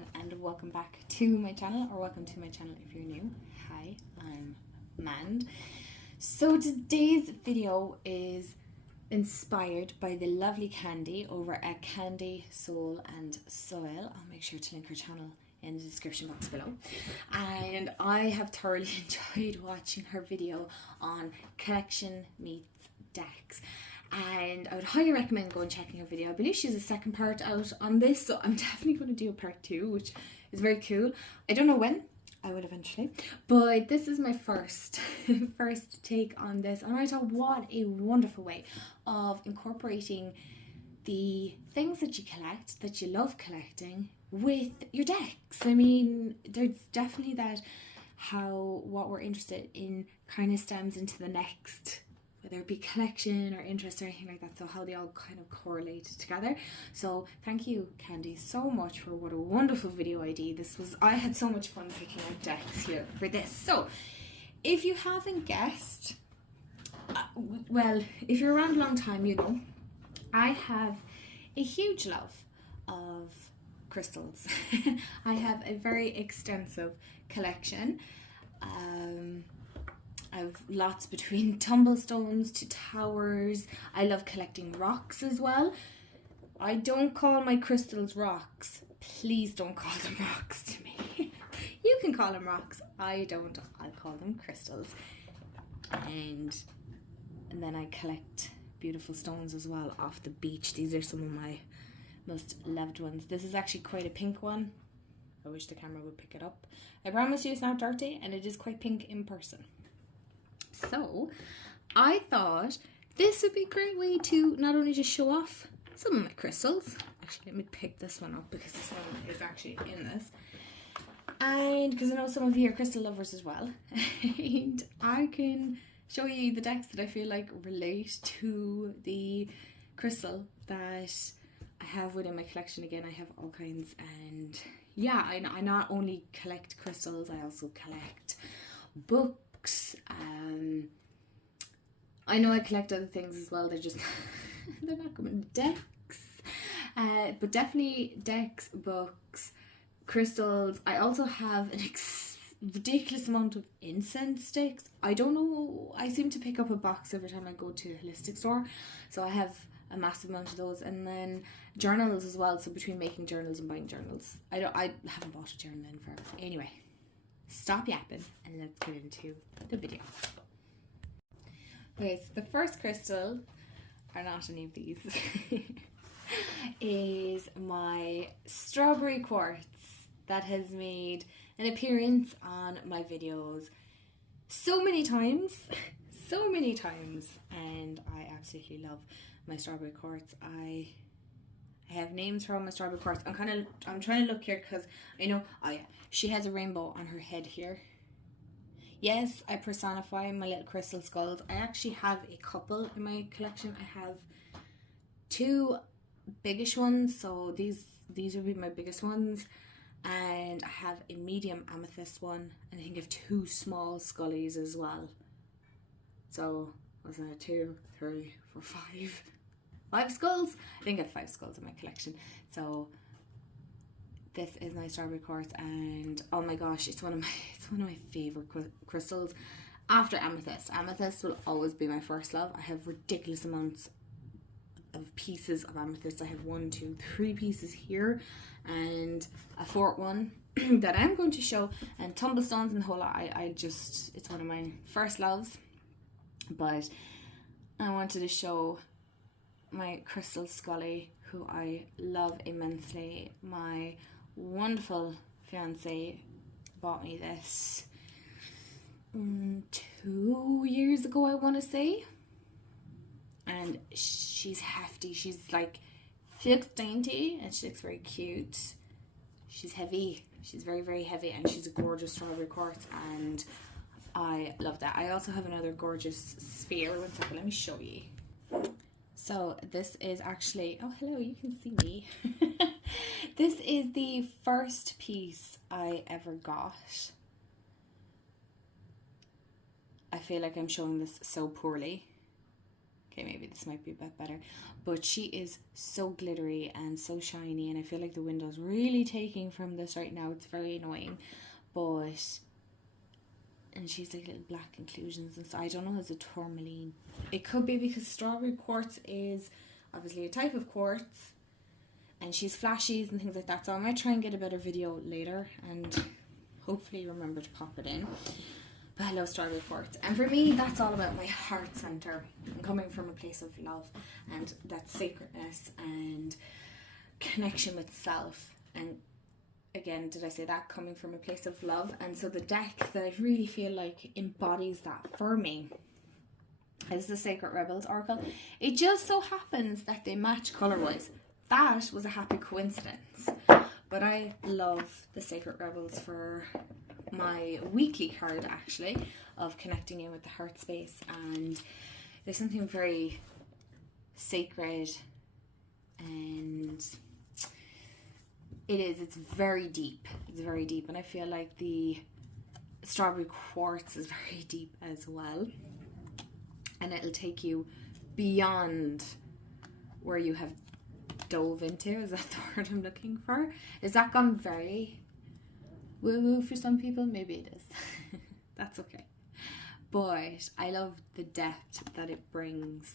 everyone, and welcome back to my channel, or welcome to my channel if you're new. Hi, I'm Mand. So today's video is inspired by the lovely Candy over at Candy, Soul and Soil. I'll make sure to link her channel in the description box below. And I have thoroughly enjoyed watching her video on collection meets decks. And I would highly recommend going and checking her video. I believe she's a second part out on this, so I'm definitely going to do a part 2, which is very cool. I don't know when, I will eventually, but this is my first take on this, and I thought what a wonderful way of incorporating the things that you collect, that you love collecting, with your decks. I mean, there's definitely that how what we're interested in kind of stems into the next, whether it be collection or interest or anything like that, so how they all kind of correlate together. So thank you, Candy, so much for what a wonderful video idea. I had so much fun picking out decks here for this. So if you haven't guessed, well, if you're around a long time, you know I have a huge love of crystals. I have a very extensive collection. I have lots between tumblestones to towers. I love collecting rocks as well. I don't call my crystals rocks. Please don't call them rocks to me. You can call them rocks. I don't. I'll call them crystals. And then I collect beautiful stones as well off the beach. These are some of my most loved ones. This is actually quite a pink one. I wish the camera would pick it up. I promise you it's not dirty, and it is quite pink in person. So I thought this would be a great way to not only just show off some of my crystals. Actually, let me pick this one up because this one is actually in this. And because I know some of you are crystal lovers as well. And I can show you the decks that I feel like relate to the crystal that I have within my collection. Again, I have all kinds, and yeah, I not only collect crystals, I also collect books. I know I collect other things as well. They're just they're not coming decks, but definitely decks, books, crystals. I also have an ridiculous amount of incense sticks. I don't know, I seem to pick up a box every time I go to a holistic store, so I have a massive amount of those. And then journals as well, so between making journals and buying journals, I haven't bought a journal in forever. Anyway, stop yapping and let's get into the video. Okay, so the first crystal, are not any of these, is my strawberry quartz that has made an appearance on my videos so many times, and I absolutely love my strawberry quartz. I have names for all my strawberry quartz. I'm trying to look here because I know, oh yeah, she has a rainbow on her head here. Yes, I personify my little crystal skulls. I actually have a couple in my collection. I have 2 biggish ones, so these would be my biggest ones, and I have a medium amethyst one, and I think I have 2 small scullies as well. So was that 2, 3, 4, 5 skulls? I think I have 5 skulls in my collection. So this is my strawberry quartz, and oh my gosh, it's one of my favorite crystals after amethyst. Amethyst will always be my first love. I have ridiculous amounts of pieces of amethyst. I have 1, 2, 3 pieces here, and a 4th one that I'm going to show, and tumblestones and the whole lot. It's one of my first loves, but I wanted to show my crystal scully, who I love immensely. My wonderful fiance bought me this 2 years ago, I want to say, and she's hefty. She looks dainty and she looks very cute. She's heavy. She's very, very heavy, and she's a gorgeous strawberry quartz, and I love that. I also have another gorgeous sphere. One second, let me show you. So this is actually, oh hello, you can see me. This is the first piece I ever got. I feel like I'm showing this so poorly. Okay, maybe this might be a bit better. But she is so glittery and so shiny, and I feel like the window's really taking from this right now. It's very annoying. But, and she's like little black inclusions, and so I don't know, is it tourmaline? It could be because strawberry quartz is obviously a type of quartz, and she's flashies and things like that. So I might try and get a better video later and hopefully remember to pop it in. But I love strawberry quartz, and for me that's all about my heart center and coming from a place of love and that sacredness and connection with self. And again, did I say that, coming from a place of love? And so the deck that I really feel like embodies that for me is the Sacred Rebels Oracle. It just so happens that they match color wise. That was a happy coincidence, but I love the Sacred Rebels for my weekly card, actually, of connecting in with the heart space. And there's something very sacred, and it's very deep. It's very deep, and I feel like the strawberry quartz is very deep as well, and it'll take you beyond where you have dove into. Is that the word I'm looking for? Is that gone very woo-woo for some people? Maybe it is. That's okay. But I love the depth that it brings.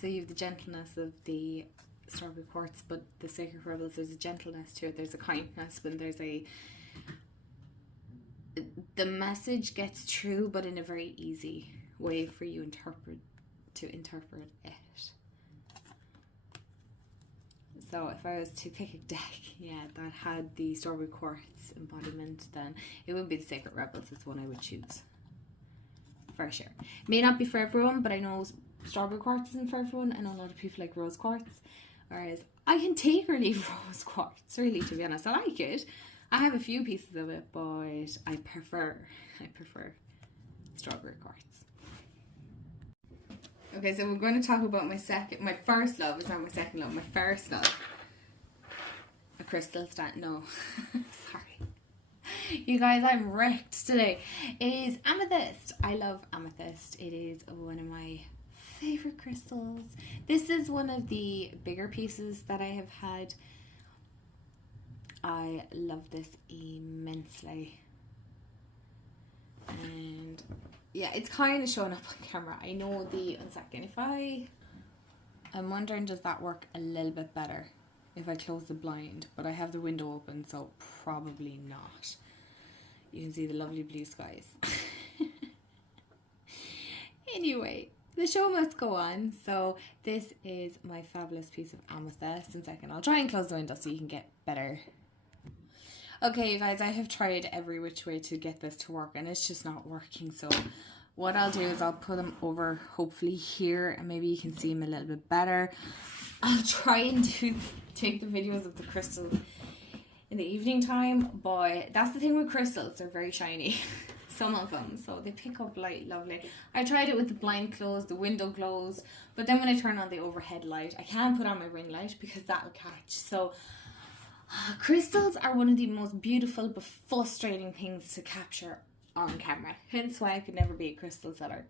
So you have the gentleness of the strawberry quartz, but the Sacred Rebels, there's a gentleness to it, there's a kindness, but there's the message gets through, but in a very easy way for you to interpret it. So if I was to pick a deck, that had the strawberry quartz embodiment, then it would be the Sacred Rebels. It's one I would choose for sure. May not be for everyone, but I know strawberry quartz isn't for everyone. I know a lot of people like rose quartz, whereas I can take or leave rose quartz, really, to be honest. I like it. I have a few pieces of it, but I prefer strawberry quartz. Okay, so we're going to talk about my first love. It's not my second love, my first love. A crystal stand, no, sorry. You guys, I'm wrecked today. It is amethyst. I love amethyst. It is one of my favorite crystals. This is one of the bigger pieces that I have had. I love this immensely. And yeah, it's kind of showing up on camera. I know one second, I'm wondering, does that work a little bit better if I close the blind? But I have the window open, so probably not. You can see the lovely blue skies. Anyway, the show must go on. So this is my fabulous piece of amethyst. In a second, I'll try and close the window so you can get better. Okay, you guys, I have tried every which way to get this to work, and it's just not working. So what I'll do is I'll put them over, hopefully here, and maybe you can see them a little bit better. I'll try and take the videos of the crystals in the evening time, but that's the thing with crystals, they're very shiny. Some of them, so they pick up light lovely. I tried it with the blind closed, the window closed, but then when I turn on the overhead light, I can't put on my ring light because that'll catch. So crystals are one of the most beautiful but frustrating things to capture on camera. Hence why I could never be a crystal seller.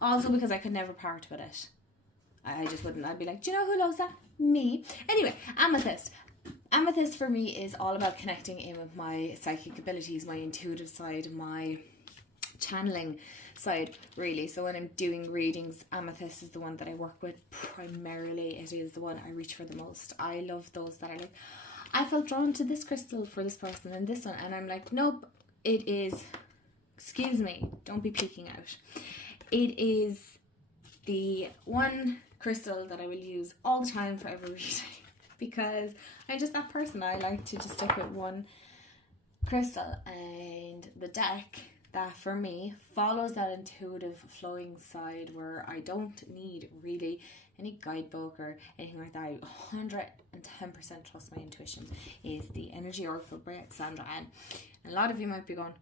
Also because I could never part with it. I just wouldn't. I'd be like, do you know who loves that? Me. Anyway, amethyst. Amethyst for me is all about connecting in with my psychic abilities, my intuitive side, my channeling side, really. So when I'm doing readings, amethyst is the one that I work with primarily. It is the one I reach for the most. I love those that are like, I felt drawn to this crystal for this person and this one, and I'm like, nope, it is, excuse me, don't be peeking out. It is the one crystal that I will use all the time for every reading because I'm just that person. I like to just stick with one crystal, and the deck that for me follows that intuitive flowing side where I don't need really any guidebook or anything like that. I 110% trust my intuition. Is the Energy Oracle by Alexandra Ann. And a lot of you might be going,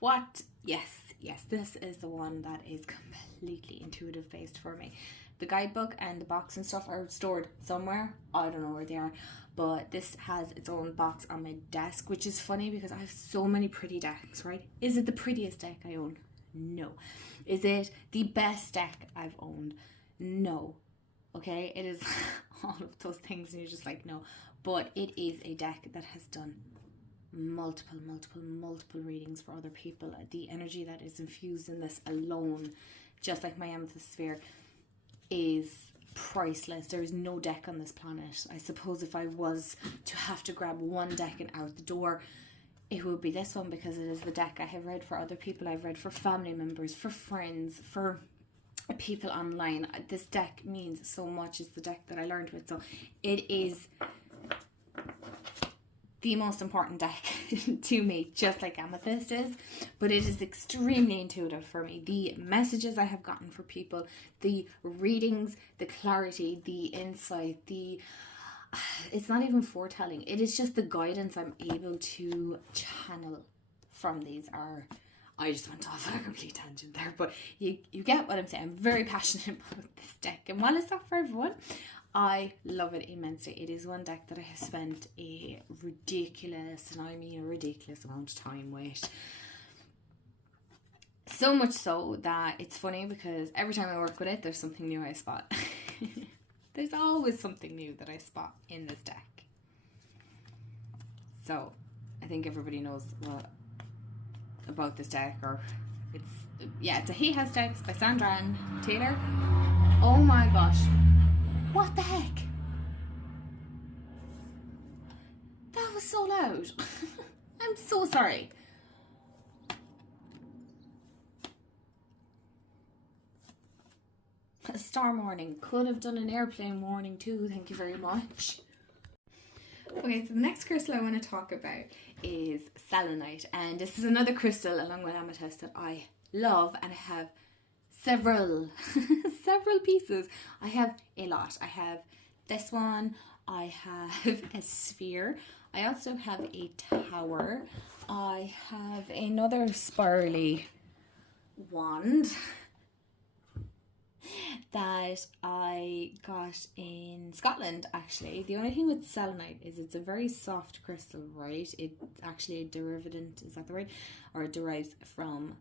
what? Yes, this is the one that is completely intuitive based for me. The guidebook and the box and stuff are stored somewhere. I don't know where they are, but this has its own box on my desk, which is funny because I have so many pretty decks, right? Is it the prettiest deck I own? No. Is it the best deck I've owned? no. Okay, it is all of those things and you're just like, no. But it is a deck that has done multiple readings for other people. The energy that is infused in this alone, just like my Amethyst sphere, is priceless. There is no deck on this planet. I suppose if I was to have to grab one deck and out the door, it would be this one, because it is the deck I have read for other people. I've read for family members, for friends, for people online. This deck means so much. It's the deck that I learned with, so it is the most important deck to me, just like Amethyst is. But it is extremely intuitive for me. The messages I have gotten for people, the readings, the clarity, the insight, it's not even foretelling, it is just the guidance I'm able to channel from these are... I just went off on a complete tangent there, but you get what I'm saying. I'm very passionate about this deck, and while it's not for everyone, I love it immensely. It is one deck that I have spent a ridiculous, and I mean a ridiculous amount of time with. So much so that it's funny, because every time I work with it, there's something new I spot. There's always something new that I spot in this deck. So I think everybody knows what about this deck, or it's a He Has deck by Sandra Ann Taylor. Oh my gosh, what the heck? That was so loud. I'm so sorry. A star warning. Could have done an airplane warning too, thank you very much. Okay, so the next crystal I want to talk about is Selenite, and this is another crystal along with Amethyst that I love, and I have several pieces. I have a lot. I have this one, I have a sphere, I also have a tower, I have another spirally wand that I got in Scotland, actually. The only thing with Selenite is it's a very soft crystal, right? It's actually a derivative, is that the word? Or it derives from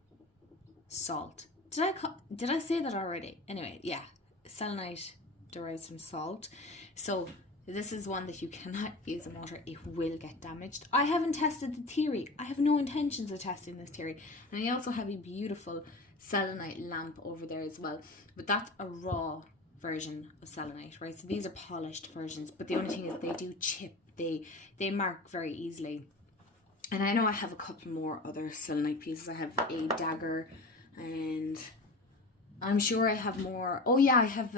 salt. Did I say that already? Anyway, yeah, Selenite derives from salt. So this is one that you cannot use in water. It will get damaged. I haven't tested the theory. I have no intentions of testing this theory. And I also have a beautiful selenite lamp over there as well, but that's a raw version of selenite, right? So these are polished versions, but the only thing is they do chip, they mark very easily. And I know I have a couple more other selenite pieces. I have a dagger, and I'm sure I have more. Oh yeah, I have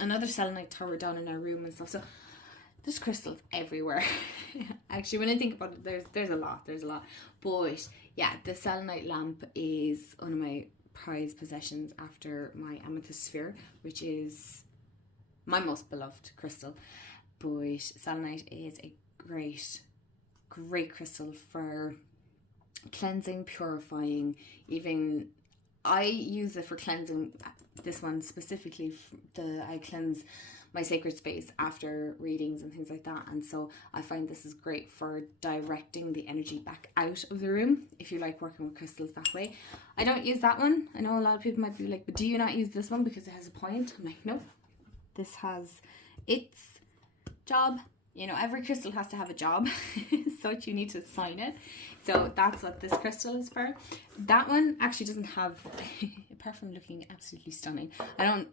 another selenite tower down in our room and stuff. So there's crystals everywhere. Actually, when I think about it, there's a lot. But yeah, the selenite lamp is one of my prized possessions after my amethyst sphere, which is my most beloved crystal. But selenite is a great crystal for cleansing, purifying. Even I use it for cleansing. This one specifically, I cleanse my sacred space after readings and things like that, and so I find this is great for directing the energy back out of the room if you like working with crystals that way. I don't use that one. I know a lot of people might be like, but do you not use this one because it has a point? I'm like, nope, this has its job. You know, every crystal has to have a job, so you need to sign it. So that's what this crystal is for. That one actually doesn't have, apart from looking absolutely stunning, I don't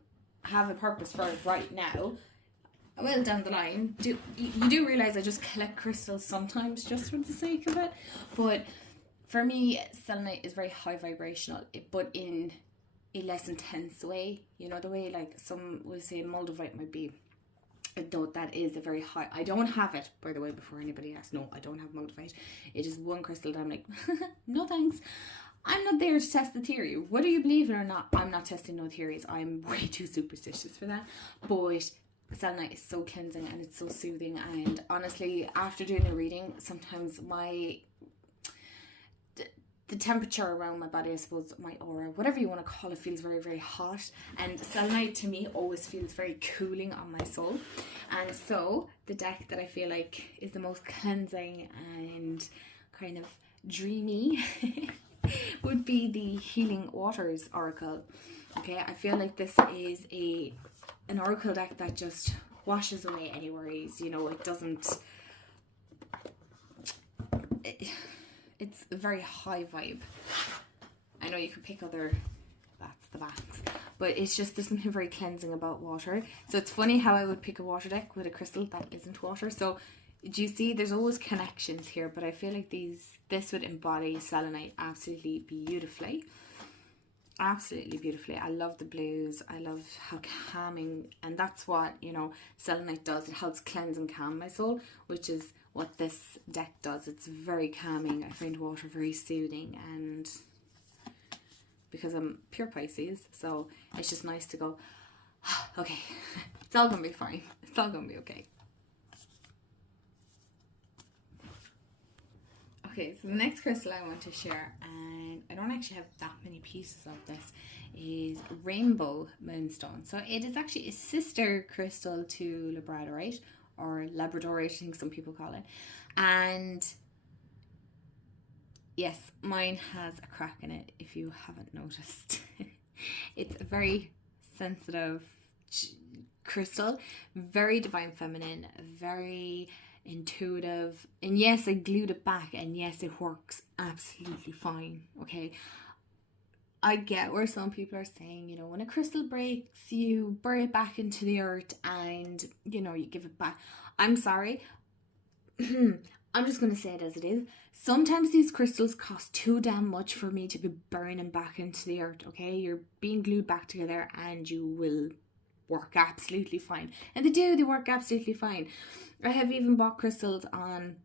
have a purpose for it right now. I will down the line. You do realise I just collect crystals sometimes just for the sake of it. But for me, selenite is very high vibrational, but in a less intense way. You know, the way like some would say moldavite might be. Though that is a very high. I don't have it, by the way, before anybody asks. No, I don't have moldavite. It is one crystal that I'm like, no thanks. I'm not there to test the theory. Whether you believe it or not, I'm not testing no theories. I'm way too superstitious for that. But selenite is so cleansing and it's so soothing. And honestly, after doing a reading, sometimes the temperature around my body, I suppose, my aura, whatever you want to call it, feels very, very hot. And selenite to me always feels very cooling on my soul. And so the deck that I feel like is the most cleansing and kind of dreamy would be the Healing Waters Oracle. Okay, I feel like this is a an oracle deck that just washes away any worries. You know, it doesn't... It's a very high vibe. I know you could pick other... That's the backs. But it's just, there's something very cleansing about water. So it's funny how I would pick a water deck with a crystal that isn't water. So do you see, there's always connections here, but I feel like this would embody selenite absolutely beautifully. Absolutely beautifully. I love the blues. I love how calming, and that's what, you know, selenite does. It helps cleanse and calm my soul, which is what this deck does. It's very calming. I find water very soothing, and because I'm pure Pisces, so it's just nice to go, okay, it's all gonna be fine. It's all gonna be okay. Okay, so the next crystal I want to share, and I don't actually have that many pieces of this, is Rainbow Moonstone. So it is actually a sister crystal to Labradorite, or Labradorite, I think some people call it. And yes, mine has a crack in it, if you haven't noticed. It's a very sensitive crystal, very divine feminine, very intuitive, and yes, I glued it back, and yes, it works absolutely fine. Okay, I get where some people are saying, you know, when a crystal breaks, you bury it back into the earth and, you know, you give it back. I'm sorry. I'm just going to say it as it is. Sometimes these crystals cost too damn much for me to be burying them back into the earth, okay? You're being glued back together and you will work absolutely fine. And they work absolutely fine. I have even bought crystals on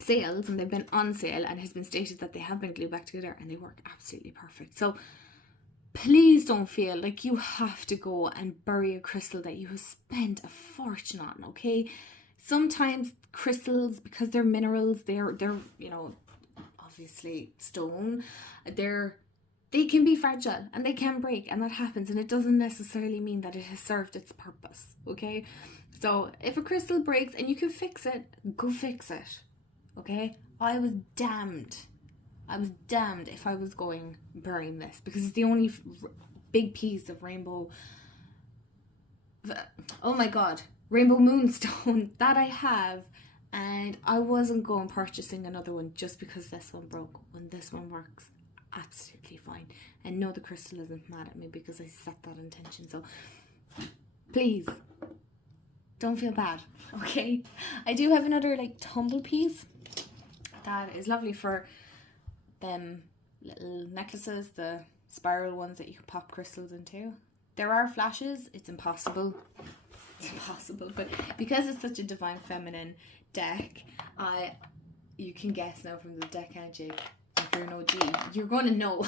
sales, and they've been on sale, and it has been stated that they have been glued back together and they work absolutely perfect. So please don't feel like you have to go and bury a crystal that you have spent a fortune on, okay? Sometimes crystals, because they're minerals, they're you know, obviously stone, they can be fragile and they can break, and that happens, and it doesn't necessarily mean that it has served its purpose, okay? So if a crystal breaks and you can fix it, go fix it, okay? I was damned if I was going burying this, because it's the only big piece of rainbow, oh my god, rainbow moonstone that I have, and I wasn't going purchasing another one just because this one broke, when this one works absolutely fine. And no, the crystal isn't mad at me because I set that intention. So please don't feel bad, okay? I do have another like tumble piece that is lovely for them little necklaces, the spiral ones that you can pop crystals into. There are flashes. It's impossible, but because it's such a divine feminine deck, you can guess now from the deck energy. If you're an OG, you're going to know.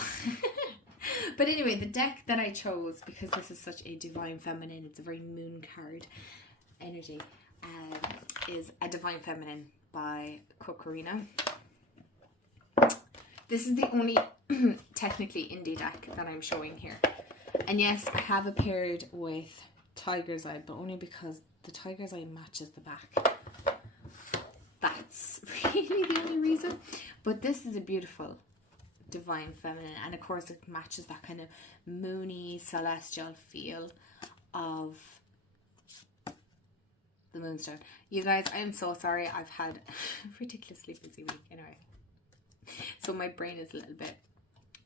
But anyway, the deck that I chose, because this is such a divine feminine, it's a very moon card energy, is A Divine Feminine by Kokorina. This is the only technically indie deck that I'm showing here. And yes, I have it paired with Tiger's Eye, but only because the Tiger's Eye matches the back. That's really the only reason. But this is a beautiful divine feminine, and of course it matches that kind of moony celestial feel of the moonstone. You guys, I am so sorry. I've had a ridiculously busy week anyway, so my brain is a little bit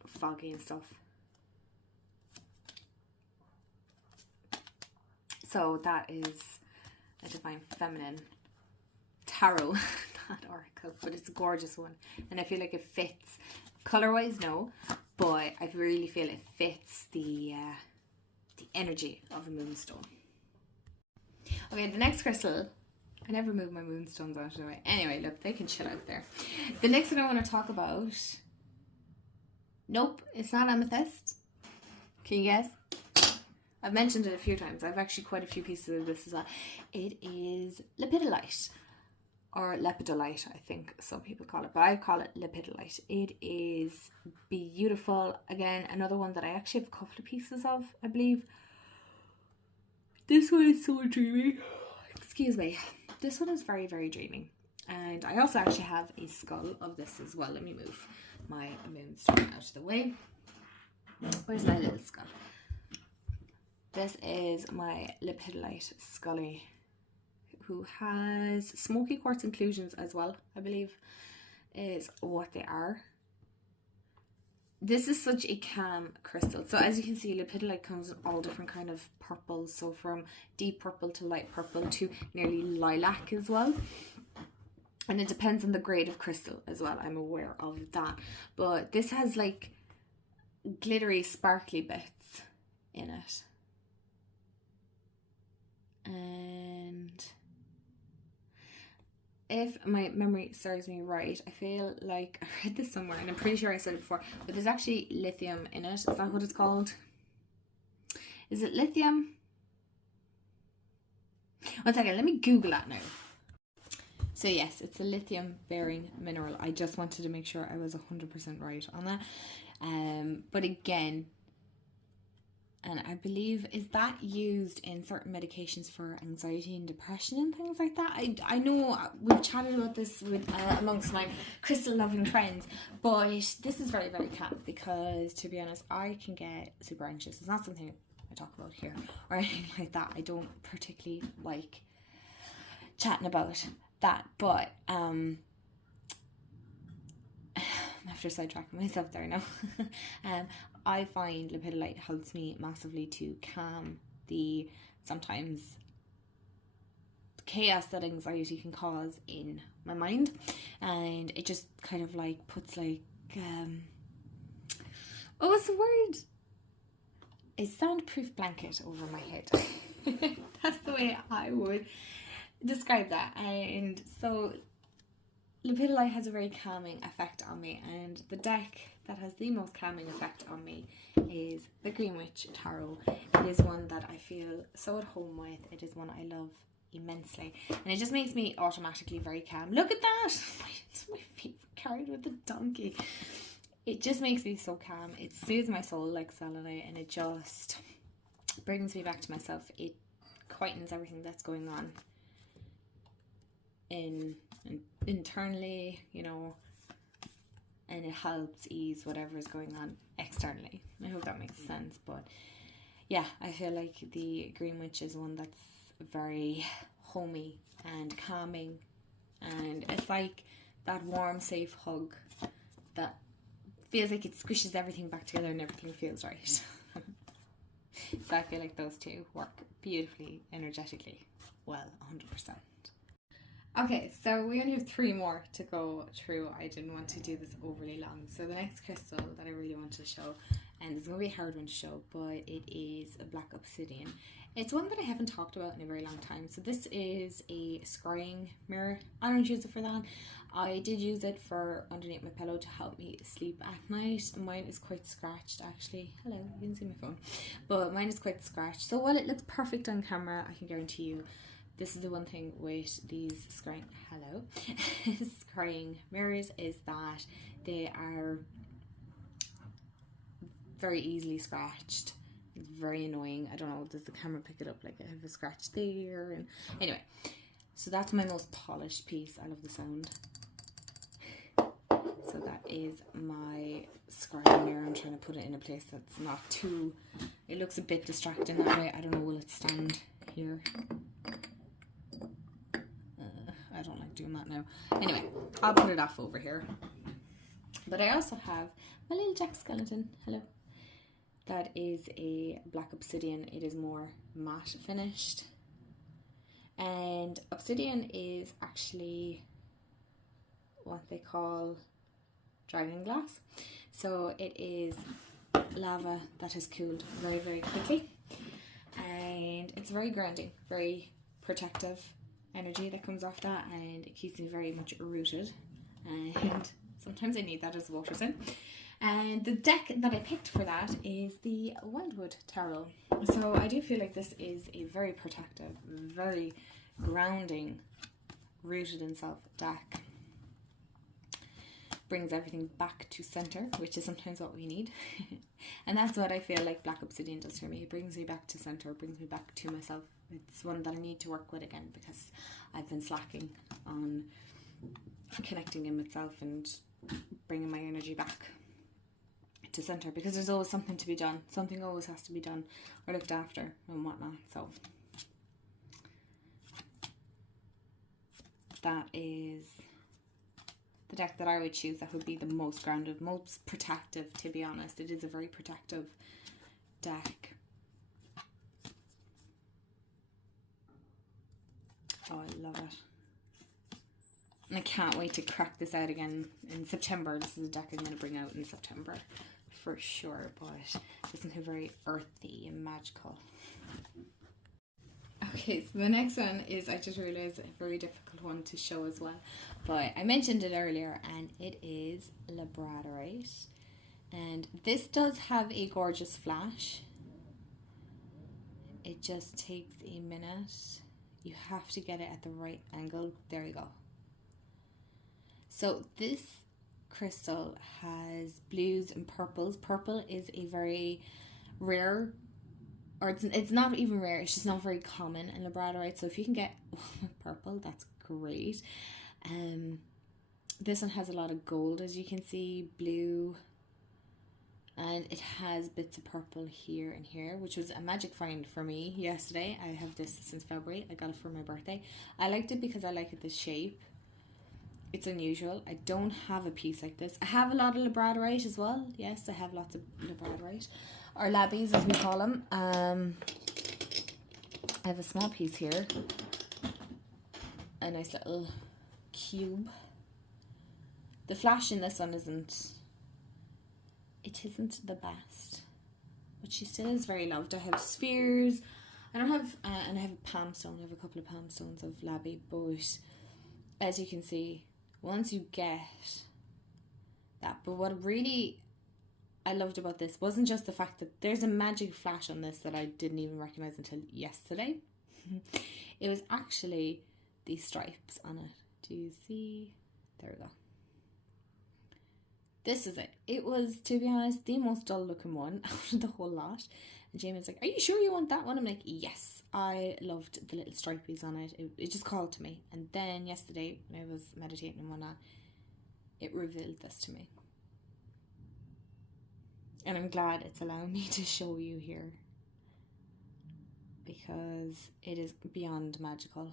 foggy and stuff. So that is A Divine Feminine Tarot, not oracle, but it's a gorgeous one, and I feel like it fits color wise, no, but I really feel it fits the energy of a moonstone. Okay, the next crystal, I never move my moonstones out of the way. Anyway, look, they can chill out there. The next one I want to talk about, nope, it's not Amethyst. Can you guess? I've mentioned it a few times. I've actually quite a few pieces of this as well. It is Lepidolite, or Lepidolite, I think some people call it, but I call it Lepidolite. It is beautiful. Again, another one that I actually have a couple of pieces of, I believe. This one is so dreamy. Excuse me. This one is very, very dreamy. And I also actually have a skull of this as well. Let me move my moonstone out of the way. Where's my little skull? This is my Lepidolite Scully, who has smoky quartz inclusions as well, I believe is what they are. This is such a calm crystal. So as you can see, Lepidolite comes in all different kind of purples. So from deep purple to light purple to nearly lilac as well. And it depends on the grade of crystal as well. I'm aware of that. But this has like glittery, sparkly bits in it. And if my memory serves me right, I feel like I read this somewhere and I'm pretty sure I said it before, but there's actually lithium in it. Is that what it's called? Is it lithium? One second, let me Google that now. So yes, it's a lithium bearing mineral. I just wanted to make sure I was 100% right on that. But again, and I believe, is that used in certain medications for anxiety and depression and things like that? I know we've chatted about this with amongst my crystal loving friends, but this is very, very calm because, to be honest, I can get super anxious. It's not something I talk about here or anything like that. I don't particularly like chatting about that, but I have to sidetrack myself there now. I find Lepidolite helps me massively to calm the sometimes chaos that anxiety can cause in my mind, and it just kind of like puts like what's the word? A soundproof blanket over my head. That's the way I would describe that. And so Lepidolite has a very calming effect on me, and the deck that has the most calming effect on me is the Green Witch Tarot. It is one that I feel so at home with. It is one I love immensely, and it just makes me automatically very calm. Look at that! It's my favorite card with the donkey. It just makes me so calm. It soothes my soul like Selenite, and it just brings me back to myself. It quietens everything that's going on internally, you know, and it helps ease whatever is going on externally. I hope that makes sense. But yeah, I feel like the Green Witch is one that's very homey and calming, and it's like that warm, safe hug that feels like it squishes everything back together and everything feels right. So I feel like those two work beautifully energetically well, 100%. Okay, so we only have 3 more to go through. I didn't want to do this overly long. So the next crystal that I really want to show, and it's going to be a hard one to show, but it is a black obsidian. It's one that I haven't talked about in a very long time. So this is a scrying mirror. I don't use it for that. I did use it for underneath my pillow to help me sleep at night. Mine is quite scratched actually. Hello, you can see my phone. But mine is quite scratched. So while it looks perfect on camera, I can guarantee you this is the one thing with these scrying mirrors is that they are very easily scratched. It's very annoying. I don't know, does the camera pick it up? Like I have a scratch there. And anyway, so that's my most polished piece. I love the sound. So that is my scrying mirror. I'm trying to put it in a place that's not too, it looks a bit distracting that way. I don't know, will it stand here? I don't like doing that now. Anyway, I'll put it off over here. But I also have my little Jack skeleton. Hello. That is a black obsidian. It is more matte finished. And obsidian is actually what they call dragon glass. So it is lava that has cooled very, very quickly. And it's very grounding, very protective energy that comes off that, and it keeps me very much rooted, and sometimes I need that as water's in. And the deck that I picked for that is the Wildwood Tarot. So I do feel like this is a very protective, very grounding, rooted in self deck. Brings everything back to center, which is sometimes what we need. And that's what I feel like black obsidian does for me. It brings me back to center, brings me back to myself. It's one that I need to work with again because I've been slacking on connecting in myself and bringing my energy back to center, because there's always something to be done. Something always has to be done or looked after and whatnot. So that is the deck that I would choose. That would be the most grounded, most protective, to be honest. It is a very protective deck. Oh, I love it. And I can't wait to crack this out again in September. This is a deck I'm going to bring out in September for sure, but it's something very earthy and magical. Okay, so the next one is, I just realised, a very difficult one to show as well. But I mentioned it earlier, and it is Labradorite. And this does have a gorgeous flash. It just takes a minute. You have to get it at the right angle. There you go. So this crystal has blues and purples. Purple is a very rare, or it's not even rare, it's just not very common in Labradorite. So if you can get purple, that's great. This one has a lot of gold, as you can see, blue, and it has bits of purple here and here, which was a magic find for me yesterday. I have this since February. I got it for my birthday. I liked it because I like it, the shape. It's unusual. I don't have a piece like this. I have a lot of Labradorite as well. Yes, I have lots of Labradorite, or labbies as we call them. I have a small piece here, a nice little cube. The flash in this one isn't the best, but she still is very loved. I have spheres. I don't have, and I have a palm stone. I have a couple of palm stones of labby, but as you can see, once you get that, but what really I loved about this wasn't just the fact that there's a magic flash on this that I didn't even recognize until yesterday. It was actually these stripes on it. Do you see? There we go. This is it. It was, to be honest, the most dull looking one out of the whole lot. And Jamie's like, are you sure you want that one? I'm like, yes. I loved the little stripies on it. It just called to me. And then yesterday, when I was meditating and whatnot, it revealed this to me. And I'm glad it's allowing me to show you here, because it is beyond magical.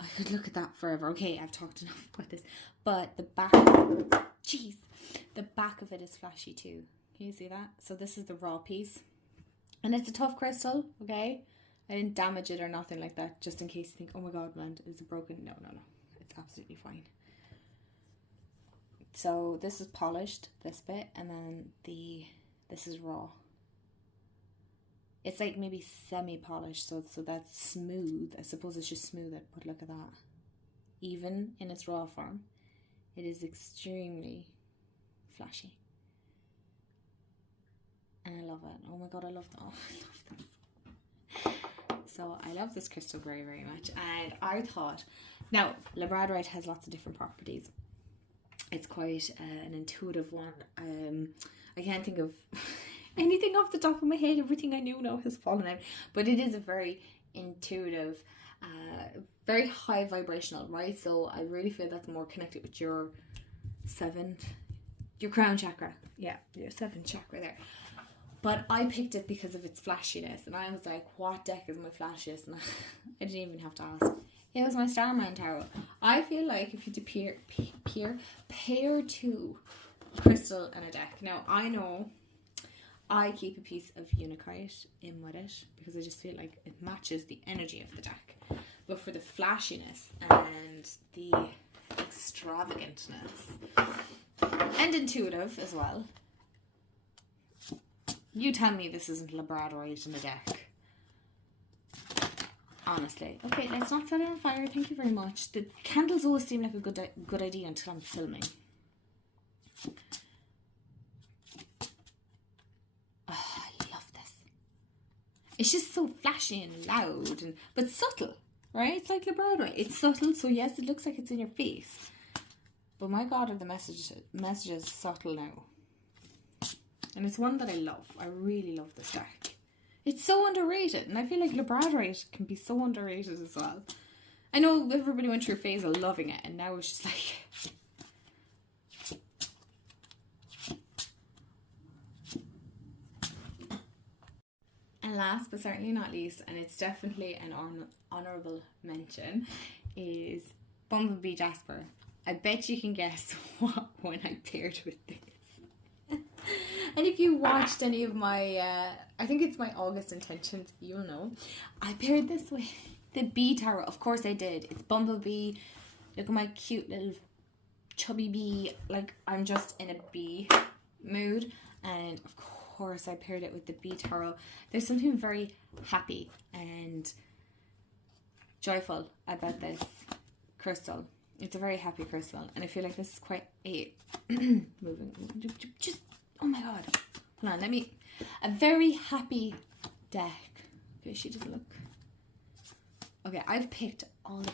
I could look at that forever. Okay, I've talked enough about this. But the back, jeez, the back of it is flashy too. Can you see that? So this is the raw piece. And it's a tough crystal, okay? I didn't damage it or nothing like that, just in case you think, oh my god, man, is it broken? No. It's absolutely fine. So this is polished, this bit, and then this is raw. It's like maybe semi-polished, so that's smooth. I suppose it's just smooth it, but look at that. Even in its raw form, it is extremely flashy. And I love it. Oh my god, I love that. Oh, I love this. So I love this crystal very, very much. And I thought, now, Labradorite has lots of different properties. It's quite an intuitive one. I can't think of anything off the top of my head. Everything I knew now has fallen out. But it is a very intuitive, very high vibrational, right? So I really feel that's more connected with your crown chakra. Yeah, your 7th chakra there. But I picked it because of its flashiness, and I was like, what deck is my flashiest? And I didn't even have to ask. It was my Starman Tarot. I feel like if you pair two crystal and a deck. Now, I know I keep a piece of Unakite in with it because I just feel like it matches the energy of the deck. But for the flashiness and the extravagantness and intuitive as well, you tell me this isn't Labradorite in the deck. Honestly. Okay, let's not set it on fire. Thank you very much. The candles always seem like a good idea until I'm filming. Oh, I love this. It's just so flashy and loud, but subtle, right? It's like Labradorite. It's subtle, so yes, it looks like it's in your face. But my god, are the messages subtle now. And it's one that I love. I really love this deck. It's so underrated. And I feel like Labradorite can be so underrated as well. I know everybody went through a phase of loving it. And now it's just like... And last but certainly not least, and it's definitely an honourable mention, is Bumblebee Jasper. I bet you can guess what one I paired with this. And if you watched any of my, I think it's my August intentions, you'll know. I paired this with the bee tarot. Of course I did. It's Bumblebee. Look at my cute little chubby bee. Like, I'm just in a bee mood. And of course I paired it with the bee tarot. There's something very happy and joyful about this crystal. It's a very happy crystal, and I feel like this is quite a moving. Just, oh my god, hold on, a very happy deck. Okay, she doesn't look. Okay, I've picked all the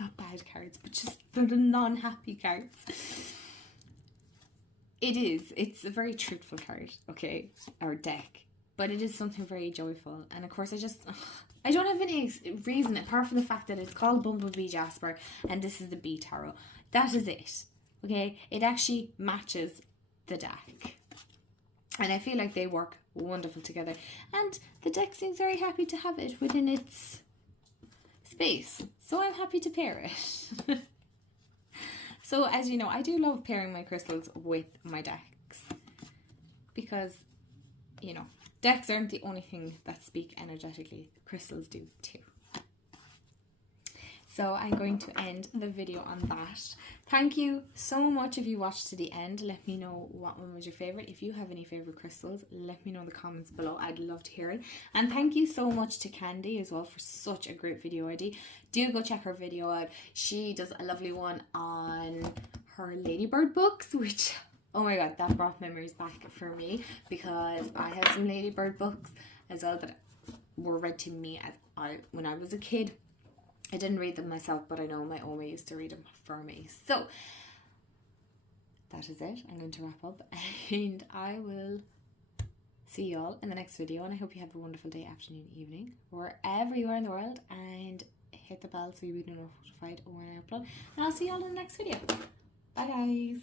not bad cards, but just the non-happy cards. It's a very truthful card, okay, or deck, but it is something very joyful. And of course I don't have any reason apart from the fact that it's called Bumblebee Jasper and this is the bee tarot. That is it, okay? It actually matches the deck, and I feel like they work wonderful together, and the deck seems very happy to have it within its space, so I'm happy to pair it. So as you know, I do love pairing my crystals with my decks, because, you know, decks aren't the only thing that speak energetically. Crystals do too. So I'm going to end the video on that. Thank you so much if you watched to the end. Let me know what one was your favourite. If you have any favourite crystals, let me know in the comments below. I'd love to hear it. And thank you so much to Candy as well for such a great video idea. Do go check her video out. She does a lovely one on her Ladybird books, which, oh my god, that brought memories back for me, because I had some Ladybird books as well that were read to me when I was a kid. I didn't read them myself, but I know my Oma used to read them for me. So that is it. I'm going to wrap up, and I will see you all in the next video. And I hope you have a wonderful day, afternoon, evening, wherever you are in the world. And hit the bell so you'll be notified when I upload. And I'll see you all in the next video. Bye guys.